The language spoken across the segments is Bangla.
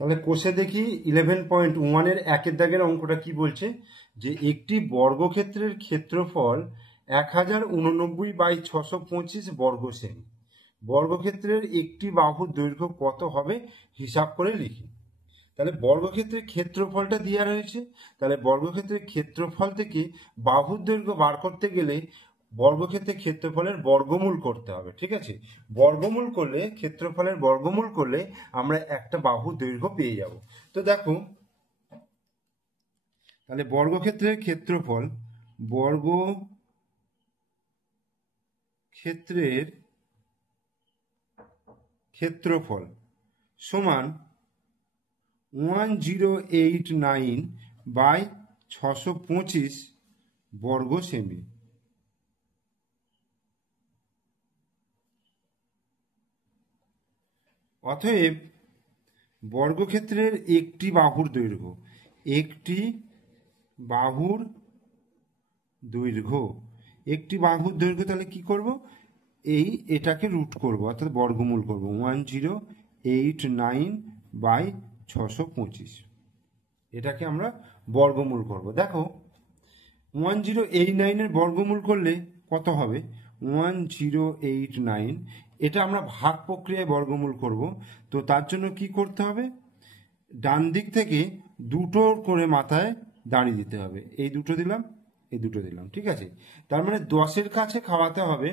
তাহলে কোষে দেখি 11.1 এর একের দাগের অঙ্কটা কি বলছে, যে একটি বর্গক্ষেত্রের ক্ষেত্রফল 1089/625 বর্গ সেমি। বর্গক্ষেত্রের একটি বাহুর দৈর্ঘ্য কত হবে হিসাব করে লিখি। তাহলে বর্গক্ষেত্রের ক্ষেত্রফলটা দেওয়া রয়েছে, তাহলে বর্গক্ষেত্রের ক্ষেত্রফল থেকে বাহুর দৈর্ঘ্য বার করতে গেলে বর্গক্ষেত্রের ক্ষেত্রফলের বর্গমূল করতে হবে। ঠিক আছে, বর্গমূল করলে, ক্ষেত্রফলের বর্গমূল করলে আমরা একটা বাহুর দৈর্ঘ্য পেয়ে যাব। তো দেখো, তাহলে বর্গক্ষেত্রের ক্ষেত্রফল, বর্গক্ষেত্রের ক্ষেত্রফল সমান 1089/625 বর্গ সেমি। অতএব বর্গক্ষেত্রের একটি বাহুর দৈর্ঘ্য, একটি বাহুর দৈর্ঘ্য, একটি বাহুর দৈর্ঘ্য, তাহলে কি করব, এটাকে রুট করব, অর্থাৎ বর্গমূল করব 1089/625, এটাকে আমরা বর্গমূল করব। দেখো 1089 এর বর্গমূল করলে কত হবে, 1089, এটা আমরা ভাগ প্রক্রিয়ায় বর্গমূল করব। তো তার জন্য কি করতে হবে, ডান দিক থেকে দুটো করে মাথায় দাঁড়িয়ে দিতে হবে, এই দুটো দিলাম, এই দুটো দিলাম। ঠিক আছে, তার মানে 10-এর কাছে খাওয়াতে হবে।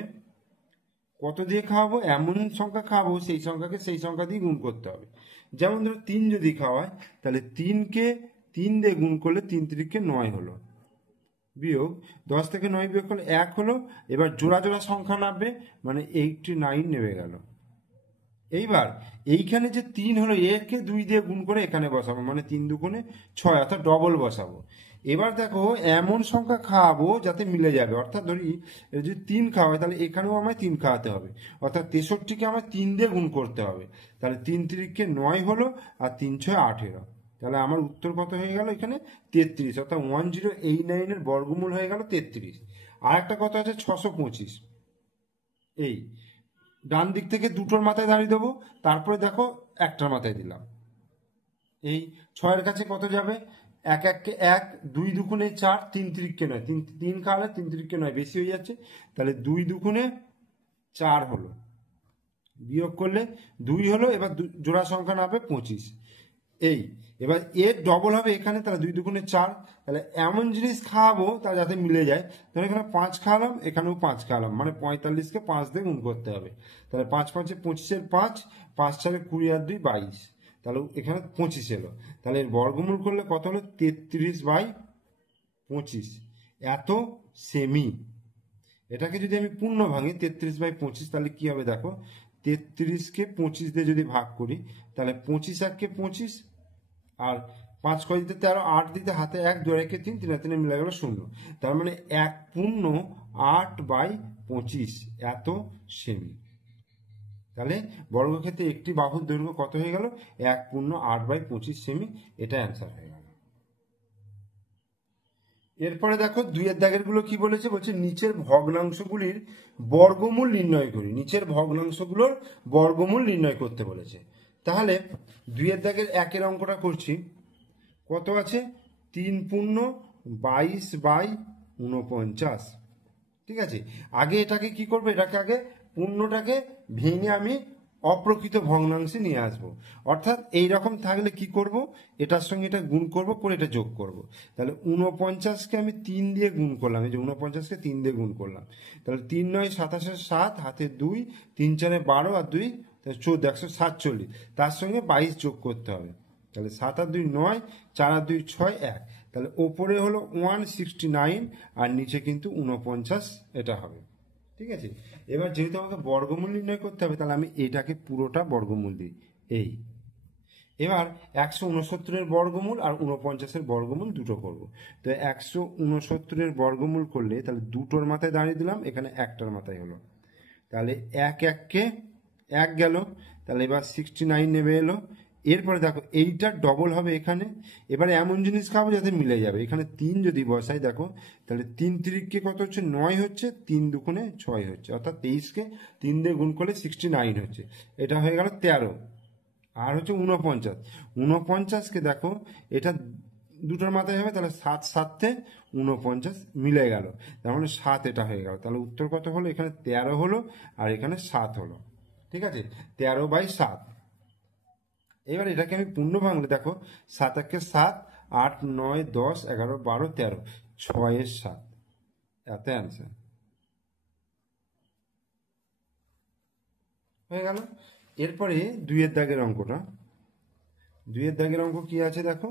কত দিয়ে খাওয়াবো, এমন সংখ্যা খাওয়াবো সেই সংখ্যাকে সেই সংখ্যা দিয়ে গুণ করতে হবে। যেমন ধরো 3 যদি খাওয়ায়, তাহলে 3কে 3 দিয়ে গুণ করলে 3 3কে 9 হলো, বিয়োগ 10 থেকে 9 বিয়োগ করলে 1 হলো। এবার জোড়া জোড়া সংখ্যা নামবে, মানে 89 নেমে গেল। এইবার এইখানে যে 3 হলো, একে 2 দিয়ে গুণ করে এখানে বসাবো, মানে 3 দুগুণে 6, অর্থাৎ ডবল বসাবো। এবার দেখো এমন সংখ্যা খাওয়াবো যাতে মিলে যাবে, অর্থাৎ ধরি যদি 3 খাওয়াই, তাহলে এখানেও আমায় 3 খাওয়াতে হবে, অর্থাৎ 63কে আমার 3 দিয়ে গুণ করতে হবে। তাহলে 3 3কে 9 হলো, আর 3 6 18। তাহলে আমার উত্তর কত হয়ে গেল এখানে, 33, অর্থাৎ 1089 এর বর্গমূল হয়ে গেল 33। আর একটা কত আছে, 625। এই ডান দিক থেকে দুটোর মাথায় দাঁড়িয়ে দেবো, তারপরে দেখো একটার মাথায় দিলাম। এই 6-এর কাছে কত যাবে, 1 1কে 1, 2 দুগুণে 4, 3 3কে 9, 3 খাওয়ালে 3 3কে 9 বেশি হয়ে যাচ্ছে, তাহলে 2 দুগুণে 4 হলো, বিয়োগ করলে 2 হলো। এবার জোড়া সংখ্যা নামবে 25। এই এবার এর ডবল হবে এখানে, তাহলে 2 দুগুণে 4। তাহলে এমন জিনিস খাওয়াবো তা যাতে মিলে যায়, তাহলে এখানে 5 খাওয়ালাম, এখানেও 5 খাওয়ালাম, মানে 45কে 5 দিয়ে গুণ করতে হবে। তাহলে 5 5 25-এর 5, 5 4 20 আর 2 22, তাহলে এখানে 25 এলো। তাহলে এর বর্গমূল করলে কত হলো, 33/25, এত সেমি। এটাকে যদি আমি পূর্ণ ভাঙি 33/25, তাহলে কি হবে দেখো, 33কে 25 দিয়ে যদি ভাগ করি, তাহলে 25 1কে 25, আর 5 × দিতে 13, 8 দিতে হাতে 1, 2 রেখে 3, 3 3 মিলে গেল 0। তার মানে 1/8/25 এত সেমি। তাহলে বর্গক্ষেত্রে একটি বাহুর দৈর্ঘ্য কত হয়ে গেল, 1/8/25 সেমি। এটা অ্যান্সার হয়ে গেল। এরপরে দেখো 2-এর দাগের গুলো কি বলেছে, বলছে নিচের ভগ্নাংশগুলির বর্গমূল নির্ণয় করি। নিচের ভগ্নাংশগুলোর বর্গমূল নির্ণয় করতে বলেছে। তাহলে 2-এর দাগের 1-এর অঙ্কটা করছি। কত আছে, 3 পূর্ণ 22/49। ঠিক আছে, আগে এটাকে কি করবো, এটাকে আগে পূর্ণটাকে ভেঙে আমি অপ্রকৃত ভগ্নাংশে নিয়ে আসব। অর্থাৎ এইরকম থাকলে কি করব, এটার সঙ্গে এটা গুণ করব, করে এটা যোগ করব। তাহলে 49কে আমি 3 দিয়ে গুণ করলাম, এই যে 49কে 3 দিয়ে গুণ করলাম, তাহলে 3 9 27 7, হাতে 2, 3 4 12 আর 2 14, 147। তার সঙ্গে 22 যোগ করতে হবে, তাহলে 7 আর 2 9, 4 আর 2 6 1। তাহলে ওপরে হলো 169 আর নিচে কিন্তু 49 এটা হবে। ঠিক আছে, এবার যেহেতু আমাকে বর্গমূল নির্ণয় করতে হবে, তাহলে আমি এটাকে পুরোটা বর্গমূল দিই। এই এবার 169-এর বর্গমূল আর 49-এর বর্গমূল দুটো করব। তো 169-এর বর্গমূল করলে তাহলে দুটোর মাথায় দাঁড়িয়ে দিলাম, এখানে একটার মাথায় হলো, তাহলে 1 1কে 1 গেল। তাহলে এবার 69 নেমে এলো। এরপরে দেখো এইটার ডবল হবে এখানে। এবারে এমন জিনিস খাবো যাতে মিলে যাবে, এখানে 3 যদি বসাই দেখো, তাহলে 3 3কে কত হচ্ছে, 9 হচ্ছে, 3 দুগুণে 6 হচ্ছে, অর্থাৎ 23কে 3 দিয়ে গুণ করলে 69 হচ্ছে, এটা হয়ে গেল 13। আর হচ্ছে 49, 49কে দেখো এটা দুটোর মাথায় হবে, তাহলে 7 7 49 মিলে গেল, তার মানে 7 এটা হয়ে গেল। তাহলে উত্তর কত হলো? এখানে 13 হলো আর এখানে 7 হলো। ঠিক আছে, 13/7। এবার এটাকে আমি পূর্ণ ভাঙলে দেখো, 7 একে 7, 8 9 10 11 12 13, 6/7, এত অ্যান্সার হয়ে গেল। এরপরে 2-এর দাগের অঙ্কটা, 2-এর দাগের অঙ্ক কি আছে দেখো,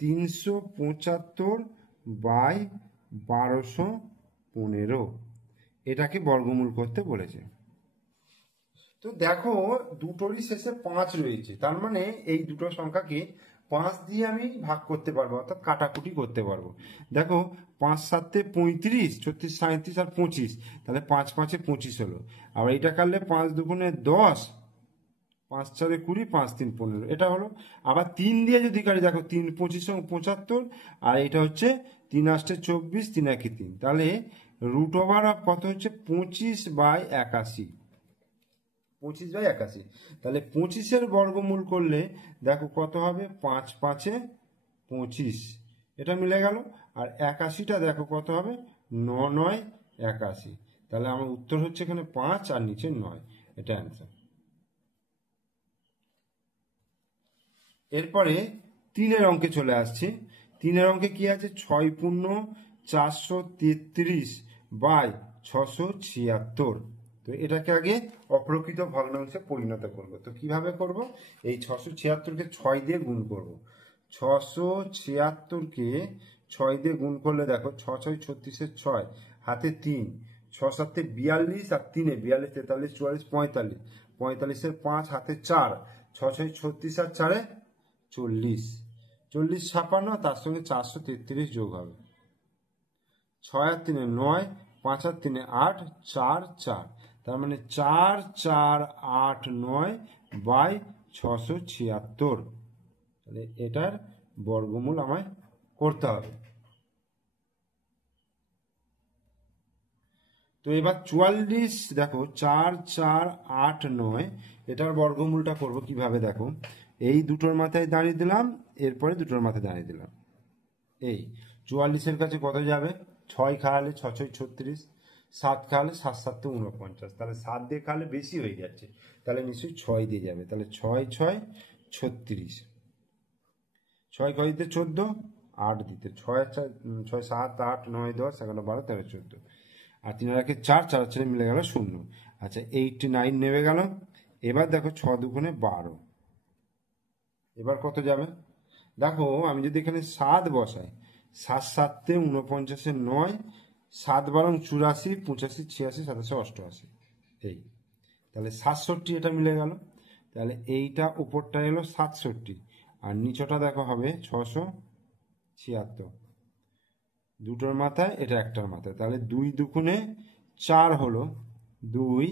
375/1215, এটাকে বর্গমূল করতে বলেছে। তো দেখো দুটোরই শেষে 5 রয়েছে, তার মানে এই দুটো সংখ্যাকে 5 দিয়ে আমি ভাগ করতে পারবো, অর্থাৎ কাটাকুটি করতে পারবো। দেখো 5 7 35, 36 37 আর 25, তাহলে 5 5 25 হলো। আবার এইটা কাটলে 5 2 10, 5 4 20, 5 3 15, এটা হলো। আবার 3 দিয়ে যদি কাটি দেখো, 3 25 75, আর এটা হচ্ছে 3 8 24, 3 1 3, তাহলে √, কত হচ্ছে 25/81, 25/81। তাহলে 25-এর বর্গমূল করলে দেখো কত হবে, 5 5 25, এটা মিলে গেল। আর 81টা দেখো কত হবে, 9 9 81। তাহলে আমার উত্তর হচ্ছে এখানে 5 আর নিচে 9, এটা অ্যান্সার। এরপরে 3-এর অঙ্কে চলে আসছে। 3-এর অঙ্কে কি আছে, 6 পূর্ণ 433/676। তো এটাকে আগে অপ্রকৃত ভগ্নাংশে পরিণত করব। তো কিভাবে করব, এই 676কে 6 দিয়ে গুণ করব। 676কে 6 দিয়ে গুণ করলে দেখো, 6 6 36, 6 হাতে 3, 6 7 42, আর 3 42 43 44 45, 45-এর 5 হাতে 4, 6 6 36 আর 4 40, 40 56, তার সঙ্গে 433 যোগ হবে। 6 আর 3 9, 5 আর 3 8, 4 4, তার মানে 4 4 8 9/676। তাহলে এটার বর্গমূল আমায় করতে হবে। তো এবার 44, দেখো 4 4 8 9, এটার বর্গমূলটা করব কিভাবে দেখো, এই দুটোর মাথায় দাঁড়িয়ে দিলাম, এরপরে দুটোর মাথায় দাঁড়িয়ে দিলাম। এই 44-এর কাছে কত যাবে, 6 খাওয়ালে 6 6 36, 7 খাওয়ালে 7 7 49, তাহলে 7 দিয়ে খাওয়ালে বেশি হয়ে যাচ্ছে, তাহলে নিশ্চয়ই 6 দিয়ে যাবে। তাহলে 6 6 36, 6 কয় দিতে 14, 8 দিতে 6 6 7 8 9 10 11 12 13 14, আর 3 আর 4, 4 ছেড়ে মিলে গেল 0। আচ্ছা 89 নেমে গেল। এবার দেখো 6 2 12, এবার কত যাবে দেখো, আমি যদি এখানে 7 বসাই, 7 7 49, 9, 7 12 84, 85 86 87 88, এই তাহলে 67, এটা মিলে গেল। তাহলে এইটা উপরটা এলো 67, আর নিচটা দেখো হবে 676, দুটোর মাথায় এটা একটার মাথায়, তাহলে 2 2 4 হলো, 2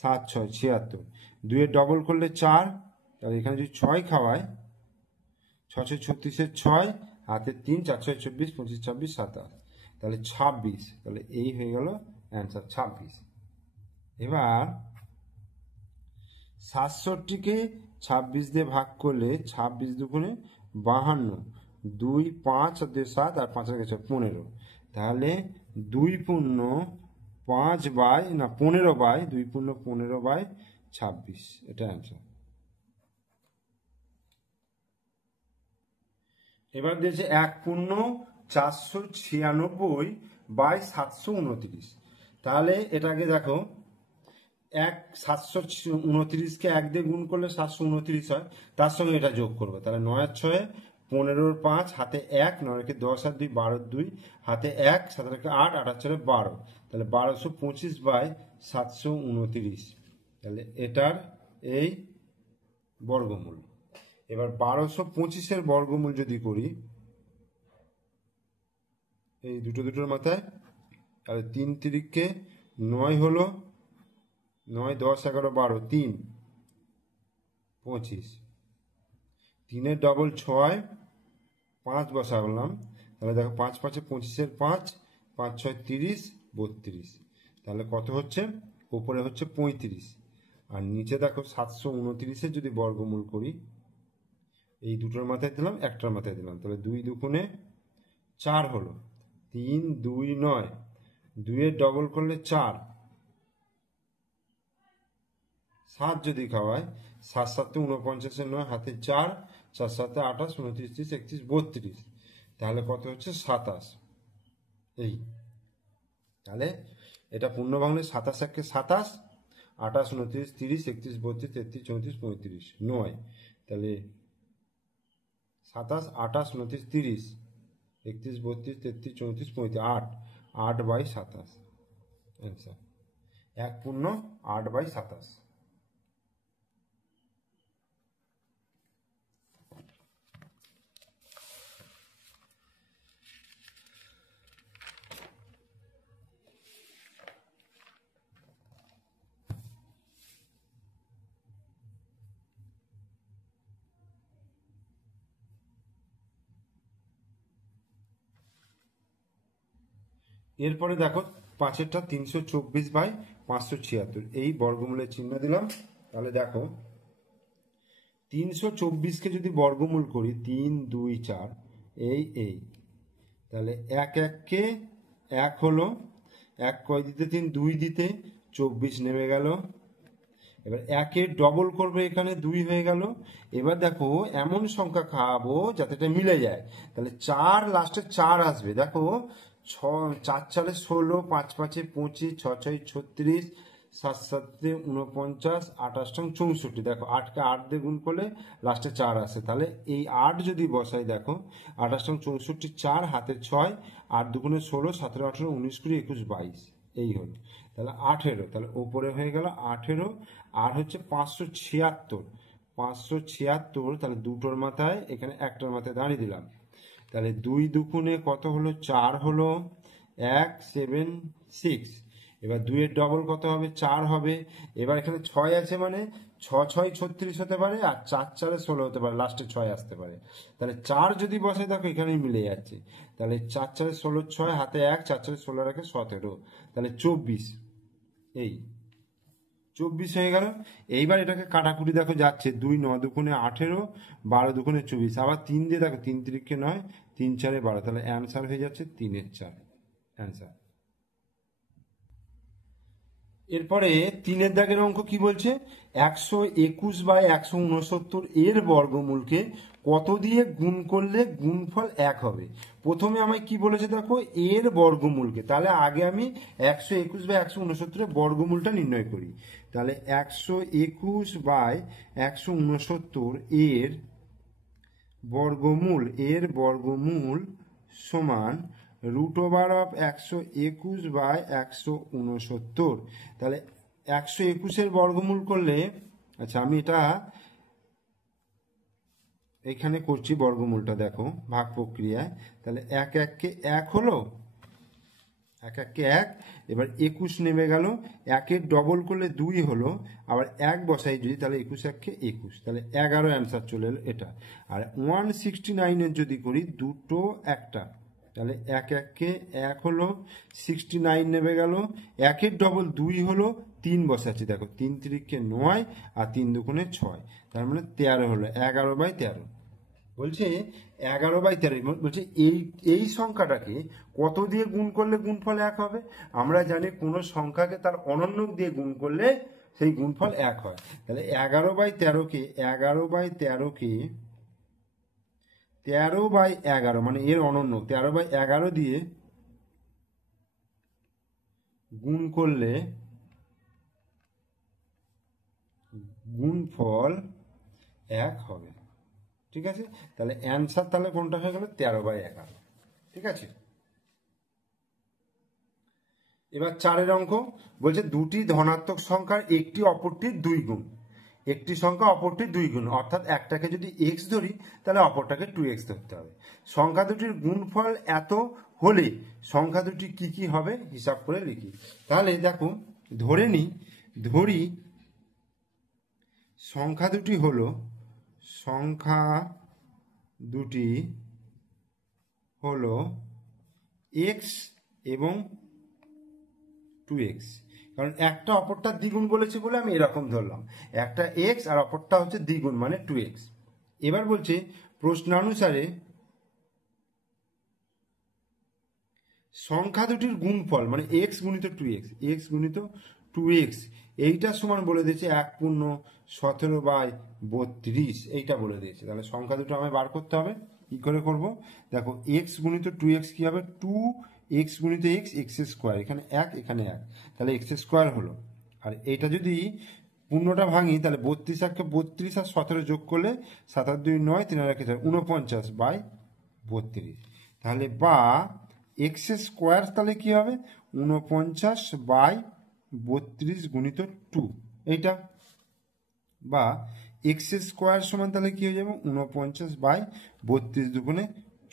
7 6 76, 2 এর ডবল করলে 4, তাহলে এখানে যদি 6 খাওয়ায়, 6 6 36-এর 6 হাতে 3, 4 6 24 25 26 27, তাহলে 26, তাহলে এই হয়ে গেল অ্যান্সার 26। এবার 67কে 26 দিয়ে ভাগ করলে 26 2 52, 2 5 আর 2 7, আর 5 আর 15, তাহলে 2 পূর্ণ 5 বাই না 15/2 পূর্ণ 15/26, এটা অ্যান্সার। এবার দিয়েছে 1 পূর্ণ 496/729, তাহলে এটাকে দেখো, 729-কে 1 দিয়ে গুণ করলে 729 হয়, তার সঙ্গে এটা যোগ করবো, তাহলে 9 আর 6 15-এর 5 হাতে 1, 9 10 আর 2 12, 2 হাতে 1, 7 8 8 4 12, তাহলে 1225/729, তাহলে এটার এই বর্গমূল। এবার 1225-এর বর্গমূল যদি করি, এই দুটোর মাথায়, তাহলে 3 3-কে 9 হলো, 9 10 11 12, 3 25, 3-এর ডবল 6, 5 বসালাম, তাহলে দেখো 5 5 25-এর 5, 5 6 30 32, তাহলে কত হচ্ছে, উপরে হচ্ছে 35, আর নিচে দেখো 729-এর যদি বর্গমূল করি, এই দুটোর মাথায় দিলাম, একটার মাথায় দিলাম, তাহলে 2 দুগুণে 4 হলো, 3 2 9, 2-এর ডবল করলে 4, 7 যদি খাওয়ায়, 7 7 49, 9 হাতে 4, 4 7 28, 29 30 31 32, তাহলে কত হচ্ছে 27। এই তাহলে এটা পূর্ণ বাংলায় 27 একে 27, 28 29 30 31 32 33 34 35 9, তাহলে 27 28 29 30 31 32 33 34 35 8, 8/27 অ্যান্সার। 1 পূর্ণ 8/27। এরপরে দেখো 5-এরটা 324/576, এই বর্গমূলের চিহ্ন দিলাম। তাহলে দেখো 324কে যদি বর্গমূল করি 3 2 4, এই তাহলে 1 1-কে 1 হলো, 1 কয় দিতে 3 2 দিতে 24 নেমে গেল। এবার 1-এর ডবল করবে, এখানে 2 হয়ে গেল। এবার দেখো এমন সংখ্যা খাওয়াবো যাতে এটা মিলে যায়, তাহলে 4 লাস্টে 4 আসবে। দেখো 4 4 16, 5 5 25, 6 6 36, 7 7 49, 28 64। দেখো 8-কে 8 দিয়ে গুণ করলে লাস্টে 4 আসে, তাহলে এই 8 যদি বসাই, দেখো 28 64, 4 হাতে 6, 8 দুগুণে 16, 17 18 19 20 21 22, এই হলো। তাহলে 18, তাহলে ওপরে হয়ে গেল 18, আর হচ্ছে 576, 576, তাহলে দুটোর মাথায়, এখানে একটার মাথায় দাঁড়িয়ে দিলাম। তাহলে 2 দুগুণে কত হলো, 4 হলো, 1 7 6। এবার 2-এর ডবল কত হবে, 4 হবে। এবার এখানে 6 আছে, মানে 6 6 36 হতে পারে, আর 4 4 16 হতে পারে, লাস্টে 6 আসতে পারে। তাহলে 4 যদি বসে, দেখো এখানেই মিলে যাচ্ছে। তাহলে 4 4 16, 6 হাতে 1, 4 4 16 রাখে 17, তাহলে 24, এই 24 হয়ে গেল। এইবার এটাকে কাটাকুটি দেখো যাচ্ছে, 2 9 দুগুণে 18, 12 দুগুণে 24, আবার 3 দিয়ে দেখো 3 3-কে 9, 3 4 12, তাহলে অ্যান্সার হয়ে যাচ্ছে 3-এর 4 অ্যান্সার। এরপরে 3-এর দাগের অঙ্ক কি বলছে, 121/169 এর বর্গমূলকে কত দিয়ে গুণ করলে গুণফল 1 হবে। প্রথমে আমায় কি বলেছে, দেখো এর বর্গমূলকে, তাহলে আগে আমি 121/169 এর বর্গমূলটা নির্ণয় করি। তাহলে 121/169 এর বর্গমূল সমান √121/169। তাহলে 121-এর বর্গমূল করলে, আচ্ছা আমি এটা এখানে করছি বর্গমূলটা, দেখো ভাগ প্রক্রিয়ায়। তাহলে 1 1-কে 1 হলো, 1 1-কে 1, এবার 21 নেমে গেল, 1-এর ডবল করলে 2 হলো, আবার 1 বসাই যদি, তাহলে 21 1-কে 21, তাহলে 11 অ্যান্সার চলে এলো এটা। আর 169-এর যদি করি, দুটো একটা, তাহলে 1 1-কে 1 হলো, 69 নেমে গেল, 1-এর ডবল 2 হলো, 3 বসাচ্ছি, দেখো 3 3-কে 9, আর 3 দুগুণে 6, তার মানে 13 হলো, 11/13। বলছে 11/13, বলছে এই সংখ্যাটাকে কত দিয়ে গুণ করলে গুণফল 1 হবে। আমরা জানি কোন সংখ্যাকে তার অনন্য দিয়ে গুণ করলে সেই গুণফল 1 হয়। তাহলে 11/13-কে 13/11, মানে এর অনন্য 13/11 দিয়ে গুণ করলে গুণফল 1 হবে। ঠিক আছে, তাহলে অ্যান্সার তাহলে কোনটা হয়ে গেল, 13/11। ঠিক আছে, এবার 4-এর অঙ্ক বলছে দুটি ধনাত্মক সংখ্যার একটি অপরটির 2 গুণ। একটি সংখ্যা অপরটির 2 গুণ, অর্থাৎ একটাকে যদি x ধরি তাহলে অপরটাকে 2x ধরতে হবে। সংখ্যা দুটির গুণফল এত হলে সংখ্যা দুটি কি কি হবে হিসাব করে লিখি। তাহলে দেখো ধরি সংখ্যা দুটি হলো x এবং 2x, কারণ একটা অপরটার দ্বিগুণ বলেছে বলে আমি এরকম ধরলাম, একটা x আর অপরটা হচ্ছে দ্বিগুণ মানে 2x। এবার বলছে প্রশ্নানুসারে সংখ্যা দুটির গুণফল মানে এক্স গুণিত টু এক্স, এক্স গুণিত টু এক্স, এইটা সমান বলে দিয়েছে 1/17/32, এইটা বলে দিয়েছে। তাহলে সংখ্যা দুটো আমায় বার করতে হবে। কি করে করব? দেখো এক্স গুণিত টু এক্স কি হবে? টু এক্স গুণিত এক্স, এক্স স্কোয়ার, এখানে এক এখানে এক, তাহলে এক্স স্কোয়ার হলো। আর এটা যদি পূর্ণটা ভাঙি তাহলে 32 আর 32 আর 17 যোগ করলে 7 আর 2 9, 3 আর 1 4, 49/32। তাহলে বা এক্স স্কোয়ার তাহলে কি হবে? 49/32 গুণিত টু, এইটা। বা এক্স স্কোয়ার সমান তাহলে কি হয়ে যাবে? 49/32 দুগুণে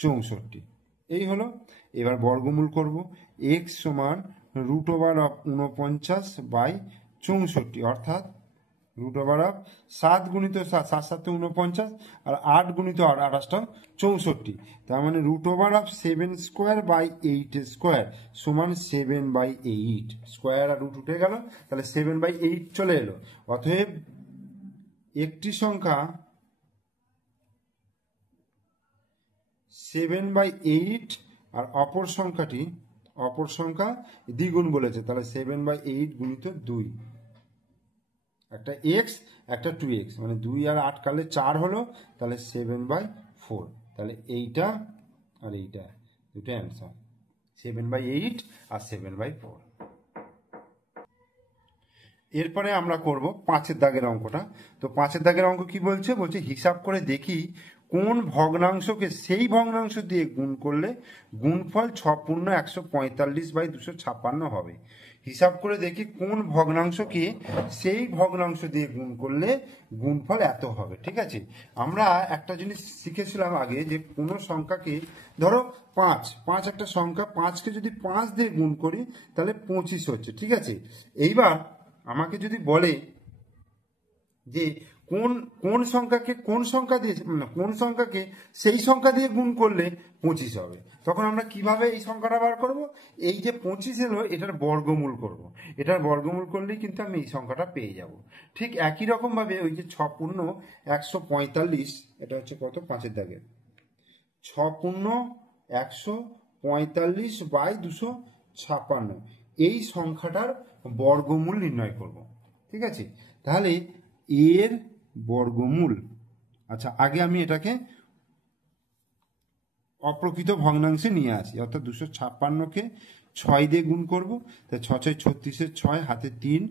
64, এই হলো। এবার বর্গমূল করব। এক্স সমান √49/64, অর্থাৎ √7 7 গুণিত 7, 7 7 49, আর 8 গুণিত 8, 28 64। তার মানে √7² 8² সমান 7/8। স্কোয়ার আর রুট উঠে গেল, তাহলে 7/8 চলে এলো। অতএব একটি সংখ্যা 7/8 আর অপর সংখ্যা দ্বিগুণ বলেছে, তাহলে 7/8 গুণিত 2, একটা এক্স একটা 2x, মানে 2 আর 8 কাটলে 4 হলো, তাহলে 7/4। তাহলে এইটা আর এইটা দুটো অ্যান্সার, 7/8 আর 7/4। এরপরে আমরা করব 5-এর দাগের অঙ্কটা। তো 5-এর দাগের অঙ্ক কি বলছে? বলছে হিসাব করে দেখি কোন ভগ্নাংশকে সেই ভগ্নাংশ দিয়ে গুণ করলে গুণফল 6×145/256 হবে। হিসাব করে দেখি কোন ভগ্নাংশকে সেই ভগ্নাংশ দিয়ে গুণ করলে গুণফল এত হবে। ঠিক আছে, আমরা একটা জিনিস শিখেছিলাম আগে, যে কোনো সংখ্যাকে, ধরো 5 একটা সংখ্যা, 5কে যদি 5 দিয়ে গুণ করি তাহলে 25 হচ্ছে। ঠিক আছে, এইবার আমাকে যদি বলে যে কোন সংখ্যাকে সেই সংখ্যা দিয়ে গুণ করলে 25 হবে, তখন আমরা কিভাবে এই সংখ্যাটা বার করব? এই যে 25 এলো, এটার বর্গমূল করব। এটার বর্গমূল করলেই কিন্তু আমি এই সংখ্যাটা পেয়ে যাব। ঠিক একই রকম ভাবে ওই যে 6×145, এটা হচ্ছে কত? 5-এর দাগের 6×145/256, এই সংখ্যাটার বর্গমূল নির্ণয় করব। ঠিক আছে, তাহলে এর বর্গমূল, আচ্ছা আগে আমি এটাকে অপ্রকৃত ভগ্নাংশে নিয়ে আসি, অর্থাৎ 256কে 6 দিয়ে গুণ করব। তাই 6 6 36, 6 হাতে 3,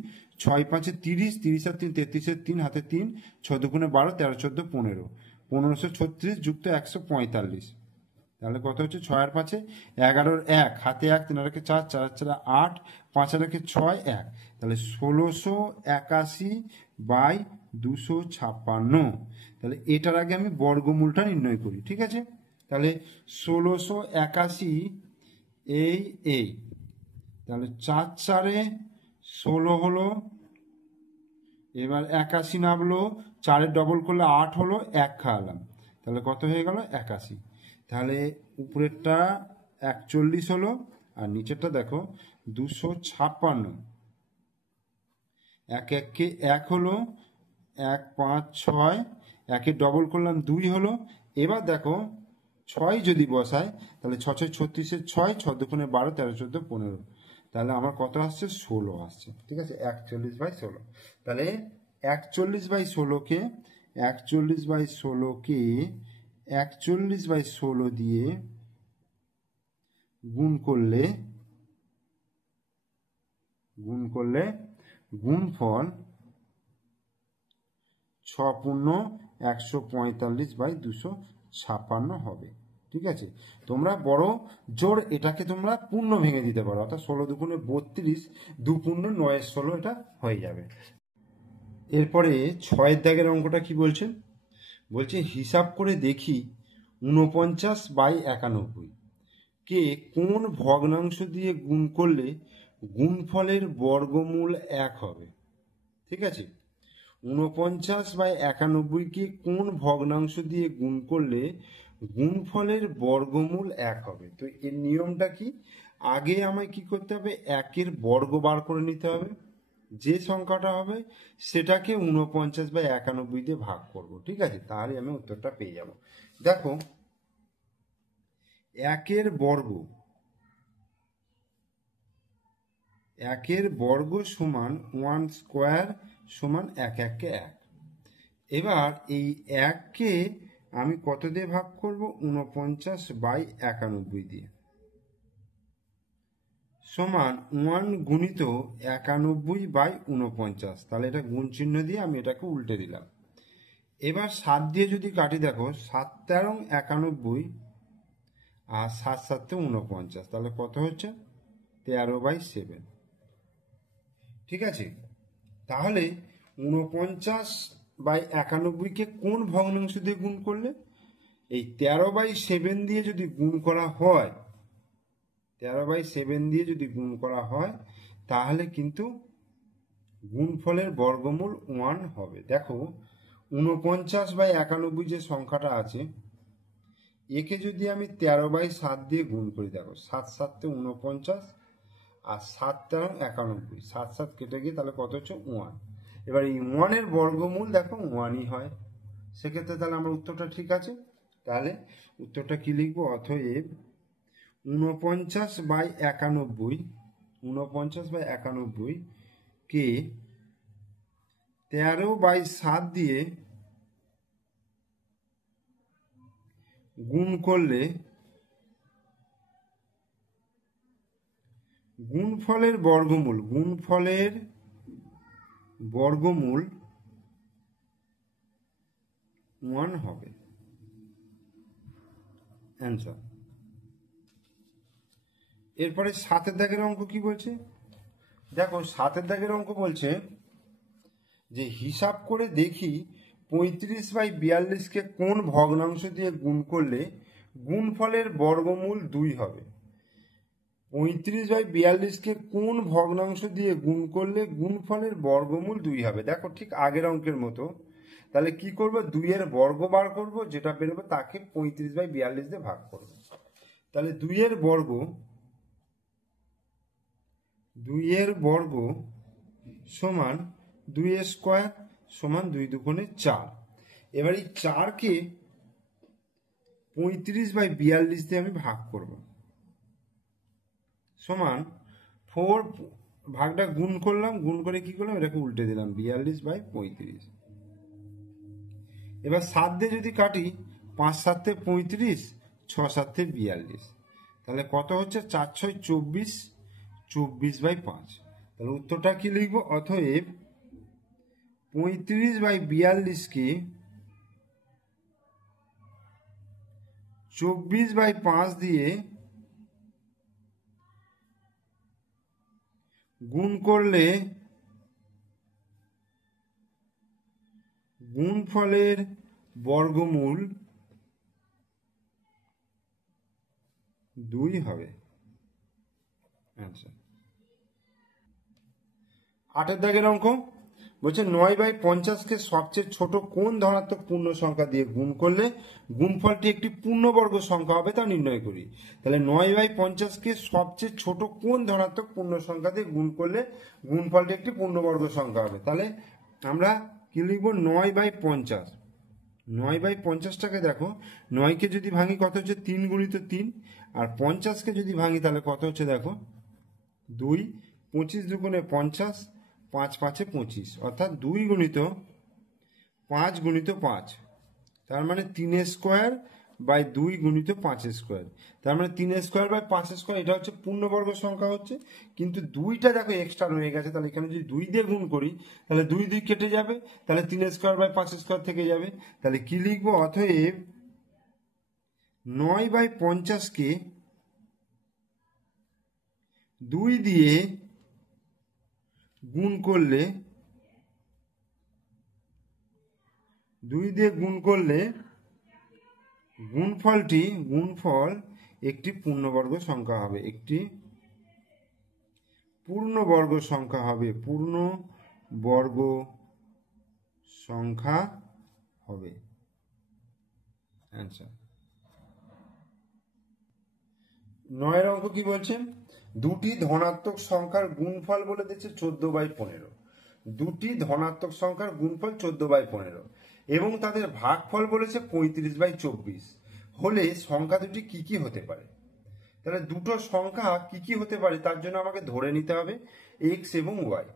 6 5 30, 30 আর 3 33, 3 হাতে 3, 6 2 12, 13 14 15, 1536 যুক্ত 145, তাহলে কত হচ্ছে? 6 আর 5 11, 1 হাতে 1, 3 আর 1 4, 4 আর 4 8, 5 আর 1 6, 1, তাহলে 1681/256। তাহলে এটার আগে আমি বর্গমূলটা নির্ণয় করি। ঠিক আছে, তাহলে 1681 এই তাহলে 4 4 16 হলো, এবার 81 নামলো, 4 ডবল করলে 8 হলো, 1 খাওয়ালাম, তাহলে কত হয়ে গেল? 81। তাহলে উপরেরটা 41 হলো, আর নিচেরটা দেখো 256। 1 1 1 হলো, 1 5 6, 1 ডবল করলাম 2 হলো। এবার দেখো 6 যদি বসায় তাহলে 6 6 36, 6 6 2 12, 13 14 15, তাহলে আমার কত আসছে? 16 আসছে। ঠিক আছে, 41/16। তাহলে 41/16কে 41/16 দিয়ে গুণ করলে গুণফল 6×145/256 হবে। ঠিক আছে, তোমরা বড় জোর এটাকে তোমরা পূর্ণ ভেঙে দিতে পারো, অর্থাৎ 16 2 32, 2 পূর্ণ 9 16, এটা হয়ে যাবে। এরপরে 6-এর দাগের অঙ্কটা কি বলছে? বলছে হিসাব করে দেখি 49/91 কে কোন ভগ্নাংশ দিয়ে গুণ করলে গুণফলের বর্গমূল 1 হবে। ঠিক আছে, 49/91 কে কোন ভগ্নাংশ দিয়ে গুণ করলে গুণফলের বর্গমূল 1 হবে। তো এর নিয়মটা কি? আগে আমায় কি করতে হবে? 1-এর বর্গ বার করে নিতে হবে। যে সংখ্যাটা হবে সেটাকে 49/91 দিয়ে ভাগ করব, ঠিক আছে? তাহলে আমি উত্তরটা পেয়ে যাব। দেখো, একের বর্গ সমান 1 স্কোয়ার সমান 1 1 এবার এই 1কে আমি কত দিয়ে ভাগ করব? 49/91 দিয়ে, সমান 1 গুণিত 91/49। তাহলে এটা গুণ চিহ্ন দিয়ে আমি এটাকে উল্টে দিলাম। এবার 7 দিয়ে যদি কাটি, দেখো 7 13 91 আর 7 7 49, তাহলে কত হচ্ছে? 13/7, ঠিক আছে? তাহলে 49/91কে কোন ভগ্নাংশ দিয়ে গুণ করলে? এই 13/7 দিয়ে যদি গুণ করা হয়, 13/7 দিয়ে যদি গুণ করা হয়, তাহলে কিন্তু গুণফলের বর্গমূল 1 হবে। দেখো, 49/91 যে সংখ্যাটা আছে, একে যদি আমি 13/7 দিয়ে গুণ করি, দেখো 7 7 49 আর 7 13 91, 7 7 কেটে গিয়ে তাহলে কত হচ্ছে? 1। এবার এই 1 এর বর্গমূল দেখো 1ই হয়, সেক্ষেত্রে তাহলে আমার উত্তরটা ঠিক আছে। তাহলে উত্তরটা কি লিখবো? অতএব 49/91 কে 13/7 দিয়ে গুণ করলে গুণফলের বর্গমূল 1 হবে। অ্যান্সার। এরপরে 7 দাগের অঙ্ক কি বলছে? দেখো, 7 দাগের অঙ্ক বলছে যে হিসাব করে দেখি 35/42কে কোন ভগ্নাংশ দিয়ে গুণ করলে গুণফলের বর্গমূল 2 হবে। 35/42কে কোন ভগ্নাংশ দিয়ে গুণ করলে গুণফলের বর্গমূল 2 হবে। দেখো, ঠিক আগের অঙ্কের মতো। তাহলে কি করব? 2 এর বর্গ বার করব, যেটা বেরোবে তাকে 35/42 দিয়ে ভাগ করব। তাহলে 2 এর বর্গ সমান 2 স্কোয়ার সমান 2 দুগুণে 4। এবার এই 4কে 35/42 দিয়ে আমি ভাগ করব, সমান 4 ভাগটা গুণ করলাম, গুণ করে কি করলাম? এটাকে উল্টে দিলাম, 42/35। এবার 7 দিয়ে যদি কাটি, 5 7 35, 6 7 42, তাহলে কত হচ্ছে? 4 6 24, 24/5। তাহলে উত্তরটা কি লিখবো? অতএব 35/42কে 24/5 দিয়ে গুণ করলে গুণফলের বর্গমূল 2 হবে। আচ্ছা, 8 দাগের অঙ্ক বলছে 9/50কে সবচেয়ে ছোট কোন ধনাত্মক পূর্ণ সংখ্যা দিয়ে গুণ করলে গুণফলটি একটি পূর্ণবর্গ সংখ্যা হবে তা নির্ণয় করি। তাহলে 9/50কে সবচেয়ে ছোট কোন ধনাত্মক পূর্ণ সংখ্যা দিয়ে গুণ করলে গুণফলটি একটি পূর্ণবর্গ সংখ্যা হবে। তাহলে আমরা কি লিখবো? 9/50। 9/50টাকে দেখো, 9কে যদি ভাঙি কত হচ্ছে? 3 গুণিত 3, আর 50কে যদি ভাঙি তাহলে কত হচ্ছে? দেখো 2, 25 দুগুণে 50, 5 5 25, অর্থাৎ 2 গুণিত 5 গুণিত 5, তার মানে 3 স্কোয়ার বাই 2 গুণিত 5 স্কোয়ার, তার মানে 3 স্কোয়ার বাই 5 স্কোয়ার। এটা হচ্ছে পূর্ণবর্গ সংখ্যা হচ্ছে, কিন্তু 2টা দেখো এক্সট্রা রয়ে গেছে। তাহলে এখানে যদি 2 দিয়ে গুণ করি, তাহলে 2 2 কেটে যাবে, তাহলে 3 স্কোয়ার বাই 5 স্কোয়ার থেকে যাবে। তাহলে কি লিখবো? অতএব 9/50কে 2 দিয়ে গুণ করলে গুণফল একটি পূর্ণবর্গ সংখ্যা হবে, একটি পূর্ণবর্গ সংখ্যা হবে, পূর্ণবর্গ সংখ্যা হবে। অ্যান্সার। নয়ের অঙ্ক কি বলছে, দুটি ধনাত্মক সংখ্যার গুণফল বলে দিচ্ছে 14/15। দুটি ধনাত্মক সংখ্যার গুণফল 14/15 এবং তাদের ভাগফল বলেছে 35/24 হলে সংখ্যা দুটি কি কি হতে পারে। তাহলে দুটো সংখ্যা কি কি হতে পারে তার জন্য আমাকে ধরে নিতে হবে এক্স এবং ওয়াই।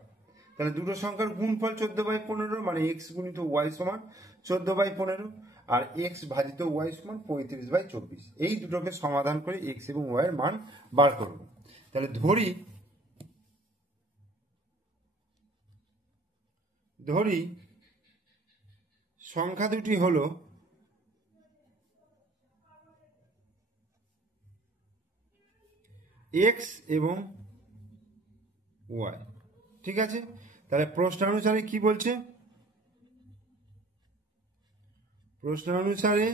তাহলে দুটো সংখ্যার গুণফল 14/15, মানে এক্স গুণিত ওয়াই সমান 14/15 আর এক্স ভাজিত ওয়াই সমান 35/24। এই দুটোকে সমাধান করে এক্স এবং ওয়াই এর মান বার করব। তাহলে ধরি সংখ্যা দুটি হলো এক্স এবং ওয়াই। ঠিক আছে, তাহলে প্রশ্নানুসারে কি বলছে, প্রশ্নানুসারে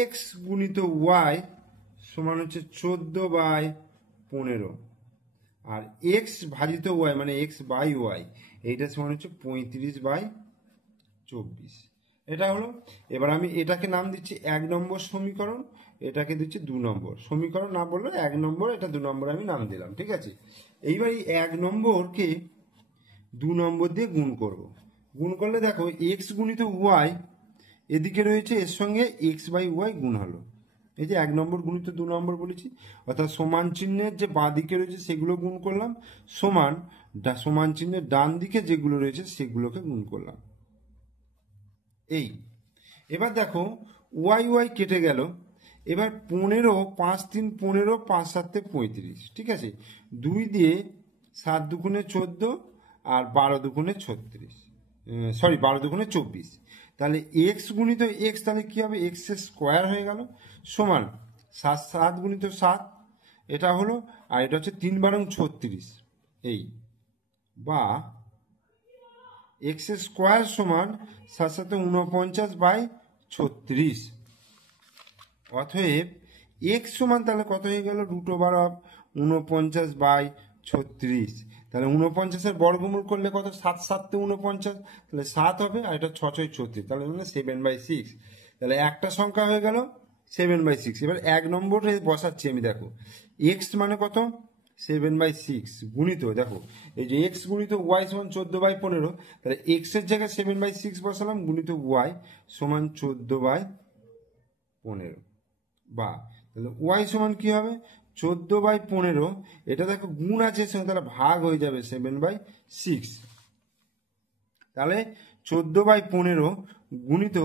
এক্স গুণিত ওয়াই সমান হচ্ছে 14/15 আর এক্স ভাজিত ওয়াই মানে এক্স বাই ওয়াই এইটা সমান হচ্ছে 35/24। এটা হলো। এবার আমি এটাকে নাম দিচ্ছি 1 নম্বর সমীকরণ, এটাকে দিচ্ছি 2 নম্বর সমীকরণ, না বললে 1 নম্বর, এটা 2 নম্বর আমি নাম দিলাম। ঠিক আছে, এইবার এই 1 নম্বরকে 2 নম্বর দিয়ে গুণ করব। গুণ করলে দেখো এক্স গুণিত ওয়াই এদিকে রয়েছে, এর সঙ্গে এক্স বাই ওয়াই গুণ হলো। এই যে 1 নম্বর গুণিত 2 নম্বর বলেছি, অর্থাৎ সমান চিহ্নের যে বাঁ দিকে রয়েছে সেগুলো গুণ করলাম, সমান চিহ্নের ডান দিকে যেগুলো রয়েছে সেগুলোকে গুণ করলাম। এই এবার দেখো ওয়াই ওয়াই কেটে গেল। এবার 15, 5 3 15, 5 7 35। ঠিক আছে, 2 দিয়ে 7 দুগুণে 14 আর 12 দুগুণে 36, সরি 12 দুগুণে 24। তাহলে এক্স গুণিত এক্স তাহলে কি হবে, এক্স এর স্কোয়ার হয়ে গেল সমান 7 গুণিত 7 এটা হলো, আর এটা হচ্ছে 3 বারং 36 এই, বা এক্স স্কোয়ার সমান 7 7 49/36। অতএব এক্স সমান তাহলে কত হয়ে গেল, √49/36। তাহলে 49-এর বর্গমূল করলে কত, 7 7 49, তাহলে 7 হবে, আর এটা 6 6 36, তাহলে 7/6। তাহলে একটা সংখ্যা হয়ে গেল 7/6। এবার 1 নম্বরে বসাচ্ছি আমি, দেখো এক্স মানে কত 7/6 গুণিত, দেখো এই যে এক্স গুণিত ওয়াই সমান 14/15, তাহলে এক্স এর জায়গায় 7/6 বসালাম, গুণিত ওয়াই সমান 14/15, বা তাহলে ওয়াই সমান কি হবে 14/15, এটা দেখো গুণ আছে সঙ্গে, তাহলে ভাগ হয়ে যাবে 7/6। তাহলে 14/15 গুণিত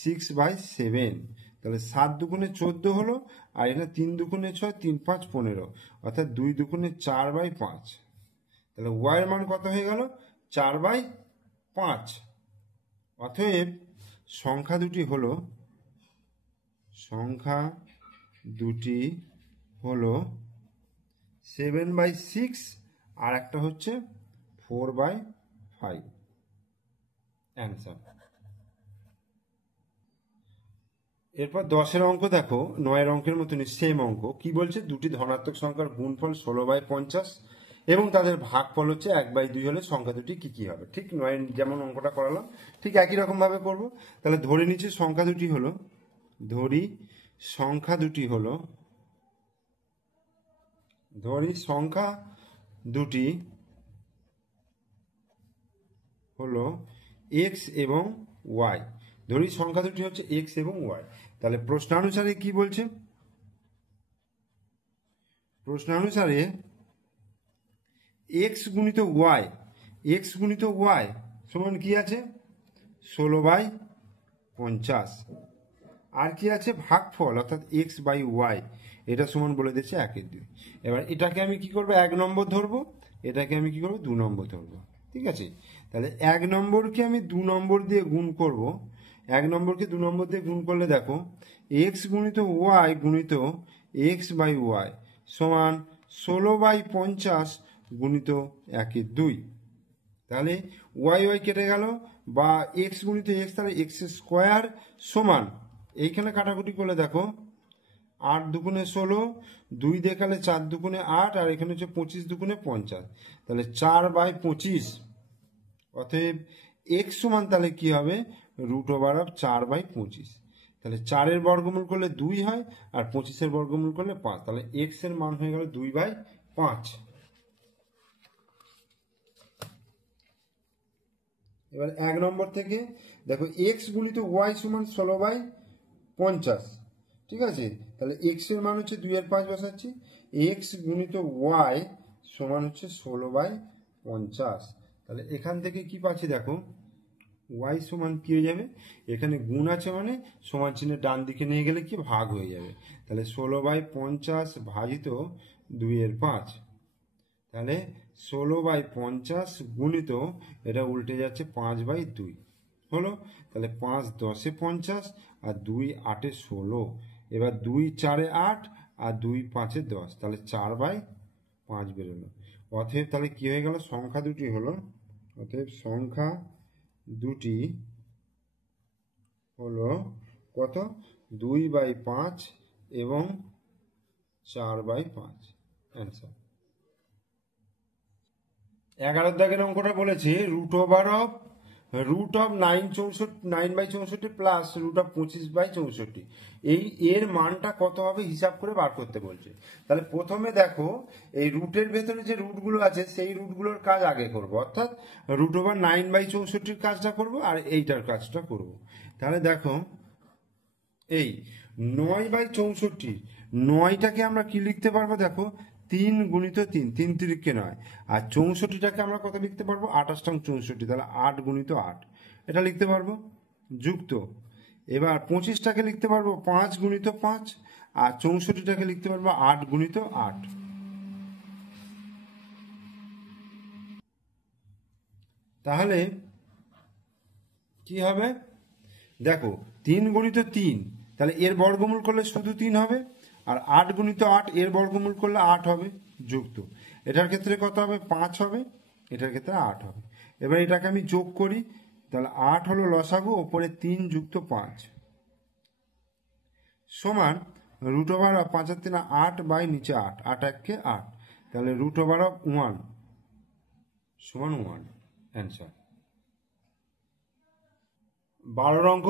6/7, তাহলে 7 দুগুণে 14 হলো, আর এটা 3 দুগুণে 6, 3 5 15, অর্থাৎ 2 দুগুণে 4/5। তাহলে ওয়াই এর মান কত হয়ে গেল 4/5। অতএব সংখ্যা দুটি হলো 7/6 আর একটা হচ্ছে 4/5। অ্যান্সার। এরপর 10-এর অঙ্ক দেখো, 9-এর অঙ্কের মতনই সেম অঙ্ক। কি বলছে, দুটি ধনাত্মক সংখ্যার গুণফল 16/50 এবং তাদের ভাগফল হচ্ছে 1/2 হলে সংখ্যা দুটি কি কি হবে। ঠিক 9 যেমন অঙ্কটা করালাম ঠিক একই রকম ভাবে করব। তাহলে ধরে নিচ্ছি সংখ্যা দুটি হলো, ধরি সংখ্যা দুটি হলো এক্স এবং ওয়াই। ধরি সংখ্যা দুটি হচ্ছে এক্স এবং ওয়াই। তাহলে প্রশ্নানুসারে কি বলছে, প্রশ্নানুসারে এক্স গুণিত ওয়াই সমান কি আছে 16/50, আর কি আছে ভাগফল অর্থাৎ এক্স বাই ওয়াই, এটা সমান বলে দিচ্ছে 1/2। এবার এটাকে আমি কি করবো 1 নম্বর ধরবো, এটাকে আমি কি করবো 2 নম্বর ধরবো। ঠিক আছে, তাহলে 1 নম্বরকে আমি 2 নম্বর দিয়ে গুণ করব। 1 নম্বরকে 2 নম্বর দিয়ে গুণ করলে দেখো এক্স গুণিত ওয়াই গুণিত এক্স বাই ওয়াই সমান 16/50 গুণিত 1/2। তাহলে ওয়াই ওয়াই কেটে গেল, বা এক্স গুণিত এক্স, তাহলে এক্স স্কোয়ার সমান, এইখানে কাটাকুটি করলে দেখো 8 দুগুণে 16, 2 দেখালে 4 দুগুণে 8, আর এখানে হচ্ছে 25 দুগুণে 50, তাহলে 4/25। অতএব এক্স সমান তাহলে কি হবে √4/25। তাহলে 4-এর বর্গমূল করলে 2 হয়, আর 25-এর বর্গমূল করলে 5। তাহলে এক্স এর মান হয়ে গেল 2/5। এবার 1 নম্বর থেকে দেখো এক্স গুণিত ওয়াই সমান 16/50। ঠিক আছে, তাহলে এক্স এর মান হচ্ছে 2/5 বসাচ্ছি, এক্স গুণিত ওয়াই সমান হচ্ছে 16/50। তাহলে এখান থেকে কি পাচ্ছি দেখো, ওয়াই সমান কি হয়ে যাবে, এখানে গুণ আছে মানে সমান চিহ্নের ডান দিকে নিয়ে গেলে কি ভাগ হয়ে যাবে। তাহলে 16/50 ভাজিত 2/5। তাহলে 16/50 গুণিত এটা উল্টে যাচ্ছে 5/2 হলো। তাহলে 5 10-এ 50 আর 2 8-এ 16। এবার 2 4-এ 8 আর 2 5-এ 10, তাহলে 4/5 বেরোলো। অতএব তাহলে কি হয়ে গেল, সংখ্যা দুটি হলো, অতএব সংখ্যা দুটি হলো কত, 2/5 এবং 4/5 অ্যান্সার। 11 দাগের অঙ্কটা বলেছে রুট অফ 9/64 প্লাস √25/64, এর মানটা কত হবে হিসাব করে বার করতে বলছে। তাহলে প্রথমে দেখো এই রুটের ভেতরে যে রুটগুলো আছে সেই রুটগুলোর কাজ আগে করব, অর্থাৎ √9/64 কাজটা করব আর এইটার কাজটা করব। তাহলে দেখো এই 9/64, 9টাকে আমরা কি লিখতে পারবো দেখো, 3 গুণিত 3, 3 তিরিকে 9। আর 64টাকে আমরা কত লিখতে পারবো, 28 64, তাহলে 8 গুণিত 8 এটা লিখতে পারবো, যুক্ত। এবার 25টাকে লিখতে পারবো 5 গুণিত 5, আর 64টাকে লিখতে পারবো 8 গুণিত 8। তাহলে কি হবে দেখো, 3 গুণিত 3, তাহলে এর বর্গমূল করলে শুধু 3 হবে, আর 8 গুণিত 8 এর বর্গমূল করলে 8 হবে, যুক্ত। এটার ক্ষেত্রে কত হবে, 5 হবে, এটার ক্ষেত্রে 8 হবে। এবার এটাকে আমি যোগ করি, তাহলে 8 হলো লসাগু, ওপরে 3 যুক্ত 5 সমান √5 3 8 বাই নিচে 8, 8 1-কে 8, তাহলে √1 সমান 1 অ্যান্সার। 12 অঙ্ক,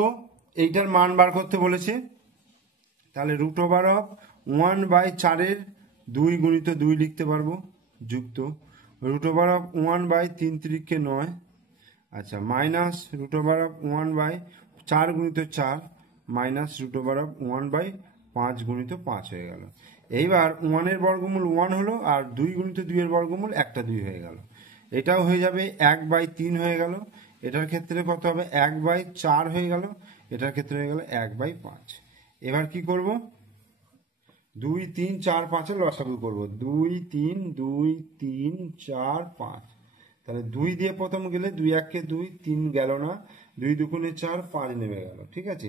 এইটার মান বার করতে বলেছে। তাহলে √1/4-এর 2 গুণিত 2 লিখতে পারবো, যুক্ত √1/3 তিরিকে 9, আচ্ছা, মাইনাস √1/4 গুণিত 4 মাইনাস √1/5 গুণিত 5 হয়ে গেল। এইবার 1-এর বর্গমূল 1 হলো, আর 2 গুণিত 2-এর বর্গমূল একটা 2 হয়ে গেল। এটাও হয়ে যাবে 1/3 হয়ে গেল। এটার ক্ষেত্রে কত হবে, 1/4 হয়ে গেল। এটার ক্ষেত্রে হয়ে গেল 1/5। এবার কি করব, 2 3 4 5-এর লসাগু করব, 2 3 2 3 4 5। তাহলে 2 দিয়ে প্রথম গেলে 2 1-কে 2, 3 গেল না, 2 দুগুণে 4, 5 নেমে গেল। ঠিক আছে,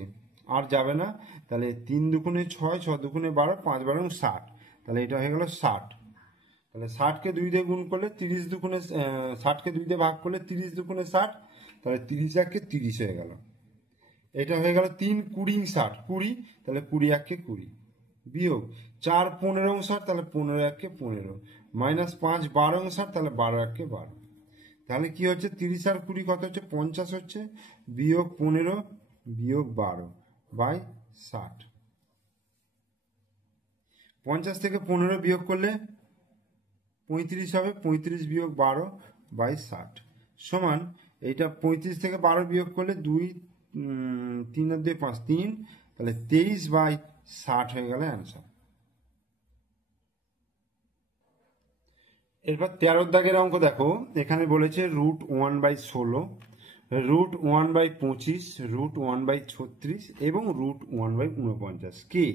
আর যাবে না। তাহলে 3 দুগুণে 6, 6 দুগুণে 12, 5 12 60, তাহলে এটা হয়ে গেল 60। তাহলে 60-কে 2 দিয়ে গুণ করলে 30 দুগুণে 60-কে 2 দিয়ে ভাগ করলে 30 দুগুণে 60, তাহলে 30 1-কে 30 হয়ে গেল। এটা হয়ে গেল 3 20 60 20, তাহলে 20 1-কে 20, বিয়োগ 4 15 60, তাহলে 15 1-কে 15, মাইনাস 5 12 60, তাহলে 12 1-কে 12। তাহলে কি হচ্ছে, 30 আর 20 কত হচ্ছে, 50 হচ্ছে, বিয়োগ 15 বিয়োগ 12/60। 50 থেকে 15 বিয়োগ করলে 35 হবে, 35 বিয়োগ 12/60 সমান, এইটা 35 থেকে 12 বিয়োগ করলে 2 3 আর 2 5 3, তাহলে 23/60 হয়ে গেল অ্যান্সার। এরপর 13 দাগের অঙ্ক দেখো, এখানে বলেছে √1/16, √1/25, √1/36 এবং √1/49 কে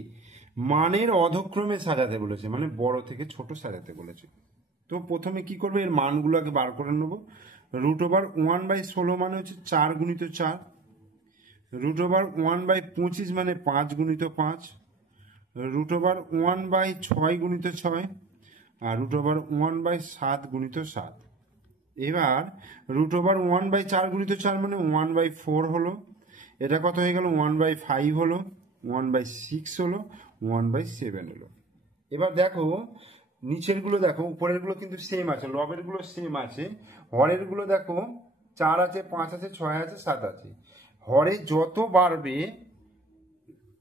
মানের অধক্রমে সাজাতে বলেছে, মানে বড় থেকে ছোট সাজাতে বলেছে। তো প্রথমে কি করবে, এর মানগুলো আগে বার করে নেব। √1/16 মানে হচ্ছে 4 গুণিত 4, √1/25 মানে 5 গুণিত 5, √1/6 গুণিত 6, আর √1/7 গুণিত 7। এবার √1/4 গুণিত 4 মানে 1/4 হলো, এটা কত হয়ে গেল, 1/5 হলো, 1/6 হলো, 1/7 হলো। এবার দেখো নিচের গুলো দেখো, উপরের গুলো কিন্তু সেম আছে, লবের গুলো সেম আছে, হরের গুলো দেখো 4 আছে, 5 আছে, 6 আছে, 7 আছে। হরে যত বাড়বে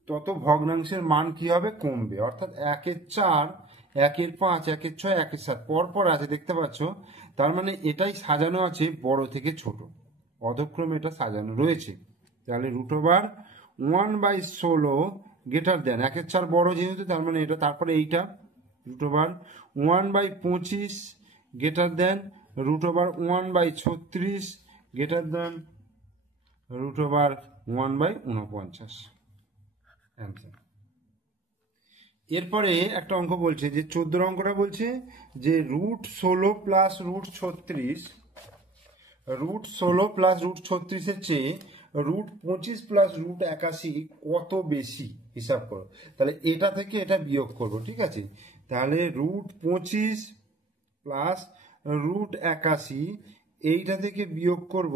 তত ভগ্নাংশের মান কি হবে, কমবে। অর্থাৎ 1-4, 1-5, 1-6, 1-7 পরপর আছে দেখতে পাচ্ছ। তার মানে এটাই সাজানো আছে বড় থেকে ছোট, অধক্রমে এটা সাজানো রয়েছে। তাহলে √1/16 গ্রেটার দেন 1-4 বড় যেহেতু, তার মানে এটা, তারপরে এইটা √1/25 greater than √1/36 greater than √1/49। Answer. এরপরে একটা অঙ্ক বলছে যে 14 অঙ্কটা বলছে যে √16 প্লাস √36, √16 প্লাস √36 চেয়ে √25 প্লাস √81 কত বেশি, হিসাব করো। তাহলে এটা থেকে এটা বিয়োগ করবো, ঠিক আছে। তাহলে √25 প্লাস √81 এইটা থেকে বিয়োগ করব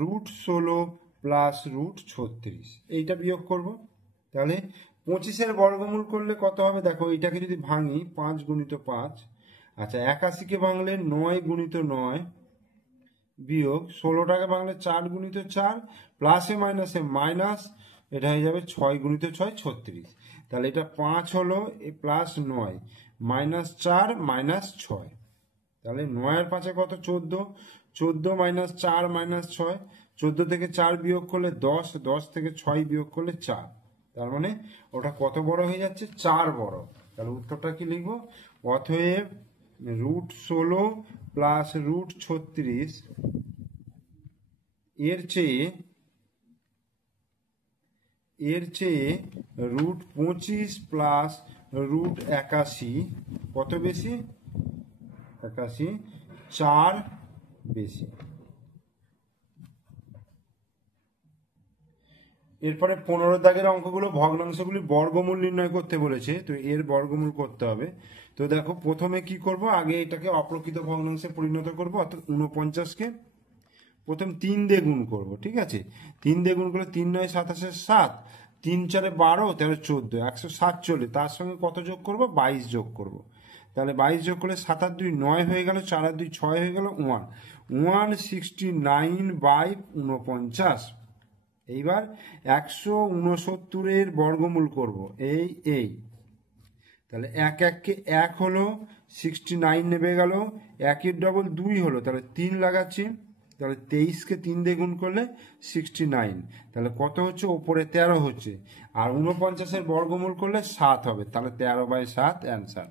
√16 প্লাস √36, এইটা বিয়োগ করব। তাহলে 25-এর বর্গমূল করলে কত হবে দেখো, এটাকে যদি ভাঙি 5 × 5, আচ্ছা 81-কে ভাঙলে 9 × 9 বিয়োগ 16টাকে ভাঙলে 4 × 4, প্লাসে মাইনাসে মাইনাস, এটা হয়ে যাবে 6 × 6 36। তাহলে এটা 5 হলো প্লাস 9 মাইনাস 4 মাইনাস 6, তাহলে 9 আর 5-এ কত, 14, 14 মাইনাস 4 মাইনাস 6, 14 থেকে 4 বিয়োগ করলে 10, 10 থেকে 6 বিয়োগ করলে 4, তার মানে ওটা কত বড় হয়ে যাচ্ছে, 4 বড়। তাহলে উত্তরটা কি লিখবো, অতএব √16 প্লাস √36 এর চেয়ে √25 প্লাস √81 কত বেশি, 81, 4 বেশি। এরপরে 15 দাগের অঙ্কগুলো ভগ্নাংশগুলি বর্গমূল নির্ণয় করতে বলেছে, তো এর বর্গমূল করতে হবে। তো দেখো প্রথমে কি করব, আগে এটাকে অপ্রকৃত ভগ্নাংশে পরিণত করব, অর্থাৎ 49-কে প্রথম 3 দিয়ে গুণ করব, ঠিক আছে। 3 দিয়ে গুণ করলে 3 9 27 7, 3 4 12 13 14 107 চলে, তার সঙ্গে কত যোগ করব, 22 যোগ করব। তাহলে 22 যোগ করলে 7 আর 2 9 হয়ে গেল, 4 আর 2 6 হয়ে গেল, 169/49। এইবার 169-এর বর্গমূল করব, এই তাহলে 1-1-কে 1 হলো, 69 নেমে গেল, 1-এর ডবল 2 হলো, তাহলে 3 লাগাচ্ছি। তাহলে 23-কে 3 দিয়ে গুণ করলে 69, তাহলে কত হচ্ছে, ওপরে 13 হচ্ছে। আর 49-এর বর্গমূল করলে 7 হবে, তাহলে 13/7 অ্যান্সার।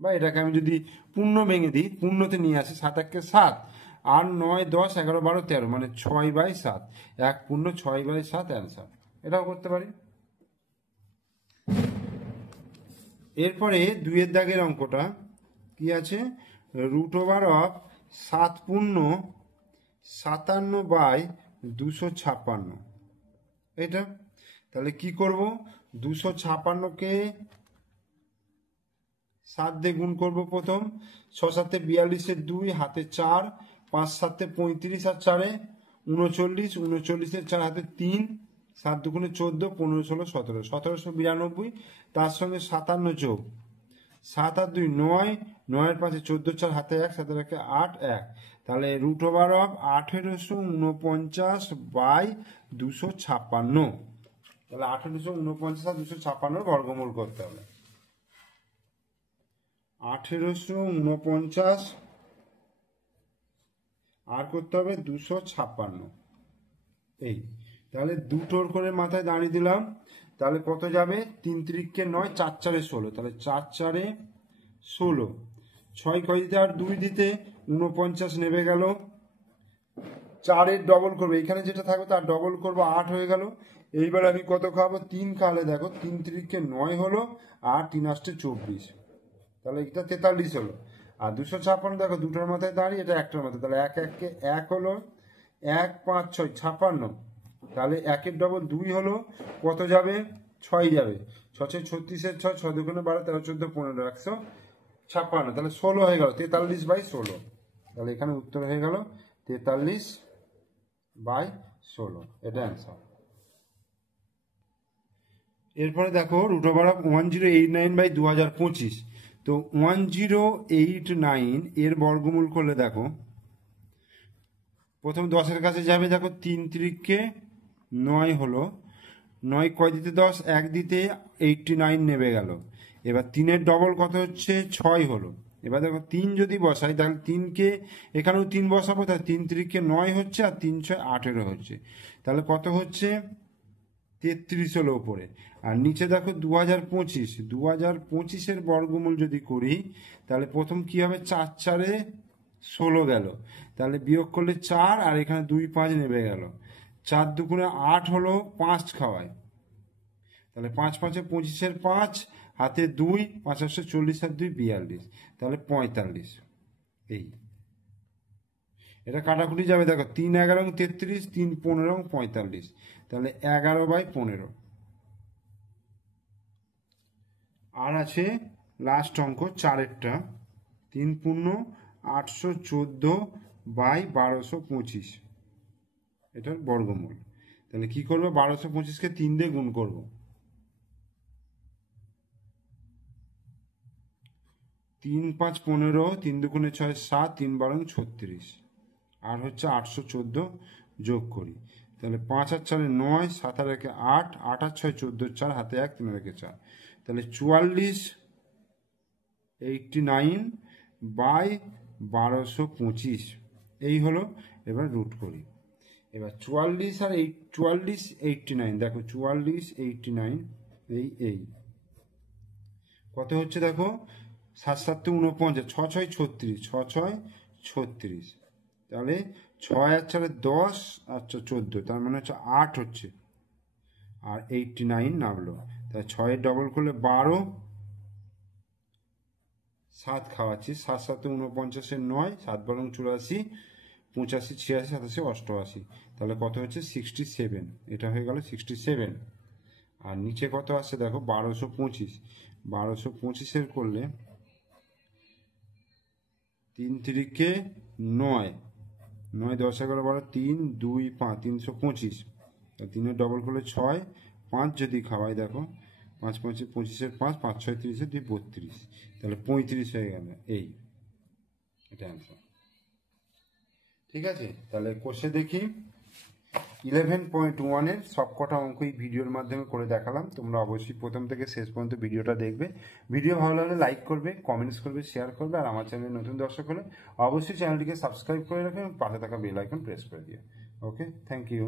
বা এটাকে আমি যদি পূর্ণ ভেঙে দিই, পূর্ণতে নিয়ে আসি, 7-1-কে 7, 8 9 10 11 12 13, মানে 6/7, 1 পূর্ণ 6/7 অ্যান্সার। এটাও করতে পারি। এরপরে 2-এর দাগের অঙ্কটা কি আছে, √7 পূর্ণ 57/256 এটা। তাহলে কি করব, 256-কে 7 দিয়ে গুণ করবো প্রথম, 6 7 42, 2 হাতে 4, 5 7 35 আর 4 39, 39-এর 4 হাতে 3, 7 2 14, 15 16 17, 1792, তার সঙ্গে 57 যোগ 7 আর 2 9, 9 আর 5 14, 4 হাতে 1, 7 আর 1 8 1, তাহলে √1849/256, তাহলে 1849/256 বর্গমূল করতে হবে। 1849 আর করতে হবে 256, এই তাহলে দুটোর করে মাথায় দাঁড়িয়ে দিলাম। তাহলে কত যাবে, 3 3-কে 9, 4 4 16, তাহলে 4 4 16, 6 কয় দিতে আর 2 দিতে 49 নেমে গেল, 4-এর ডবল করবো, এখানে যেটা থাকবে তার ডবল করবো, 8 হয়ে গেল। এইবার আমি কত খাবো, 3 খাওয়ালে দেখো 3 3-কে 9 হলো, আর 3 8 24, তাহলে এটা 43 হলো। আর 256 দেখো দুটোর মাথায় দাঁড়িয়ে, এটা একটার মাথায়, তাহলে 1 1-কে 1 হলো, 1 5 6 56, তাহলে 1-এর ডবল 2 হলো, কত যাবে, 6 যাবে, 6 6 36-এর 6, 6 2 12 13 14 15 156, তাহলে 16 হয়ে গেল, 43/16, তাহলে এখানে উত্তর হয়ে গেল 43/16, এটা অ্যান্সার। এরপরে দেখো √1089/2025, তো 1089 এর বর্গমূল করলে দেখো প্রথম 10-এর কাছে যাবে, দেখো 3 3-কে 9 হলো, 9 কয় দিতে 10, 1 দিতে 89 নেমে গেল। এবার 3-এর ডবল কত হচ্ছে 6 হলো। এবার দেখো 3 যদি বসাই তাহলে 3কে এখানেও 3 বসাবো, তাহলে 3 3কে 9 হচ্ছে আর 3 6 18 হচ্ছে। তাহলে কত হচ্ছে 33 হলো ওপরে। আর নিচে দেখো 2025, 2025-এর বর্গমূল যদি করি তাহলে প্রথম কি হবে 4 4-এ 16 গেল, তাহলে বিয়োগ করলে 4 আর এখানে 2 5 নেমে গেল, 4 দুগুণে 8 হলো, 5 খাওয়ায়, তাহলে 5 5-এ 25-এর 5 হাতে 2, 5 8 40 আর 2 42, তাহলে 45। এই এটা কাটাকুটি যাবে, দেখো 3 11 33, 3 15 45, তাহলে 11/15। আর আছে লাস্ট অঙ্ক 4-এরটা, 3 পূর্ণ 814/1225, এটার বর্গমূল। তাহলে কি করবো, 1225-কে 3 দিয়ে গুণ করবো, 3 5 15, 3 দুগুণে 6 7, 3 12 36, আর হচ্ছে 814 যোগ করি, তাহলে 5 আর 4-এ 9, 7 আর 1-এ 8, 8 আর 6 14, 4 হাতে 1, 3 আর 1-এ 4, তাহলে 44/1225 এই হলো। এবার রুট করি। এবার 44 আর 44 89, দেখো 44 89 এই কত হচ্ছে দেখো 7 7 49, 6 6 36, 6 6 36, তাহলে 6 আর 4-এ 10 আর 14, তার মানে হচ্ছে 8 হচ্ছে, আর 89 নামলো, তাহলে 6-এর ডবল করলে 12, 7 খাওয়াচ্ছি, 7 7 49-এর 9, 7 12 84, 85 86 87 88, তাহলে কত হচ্ছে 67, এটা হয়ে গেল 67। আর নিচে কত আসছে দেখো 1225, 1225-এর করলে 3 3-কে 9, 9 10 11 12, 3 2 5, 325, 3-এর ডবল করলে 6, 5 যদি খাওয়াই দেখো 5 5 25-এর 5, 5 6 30-এর 2 32, তাহলে 35 হয়ে গেল। এটা অ্যান্সার। ঠিক আছে, তাহলে কোষে দেখি 11.1-এর সবকটা অঙ্ক এই ভিডিওর মাধ্যমে করে দেখালাম। তোমরা অবশ্যই প্রথম থেকে শেষ পর্যন্ত ভিডিওটা দেখবে। ভিডিও ভালো লাগলে লাইক করবে, কমেন্টস করবে, শেয়ার করবে, আর আমার চ্যানেলে নতুন দর্শক হলে অবশ্যই চ্যানেলটিকে সাবস্ক্রাইব করে রাখবে এবং পাশে থাকা বেল আইকন প্রেস করে দিও। ওকে, থ্যাংক ইউ।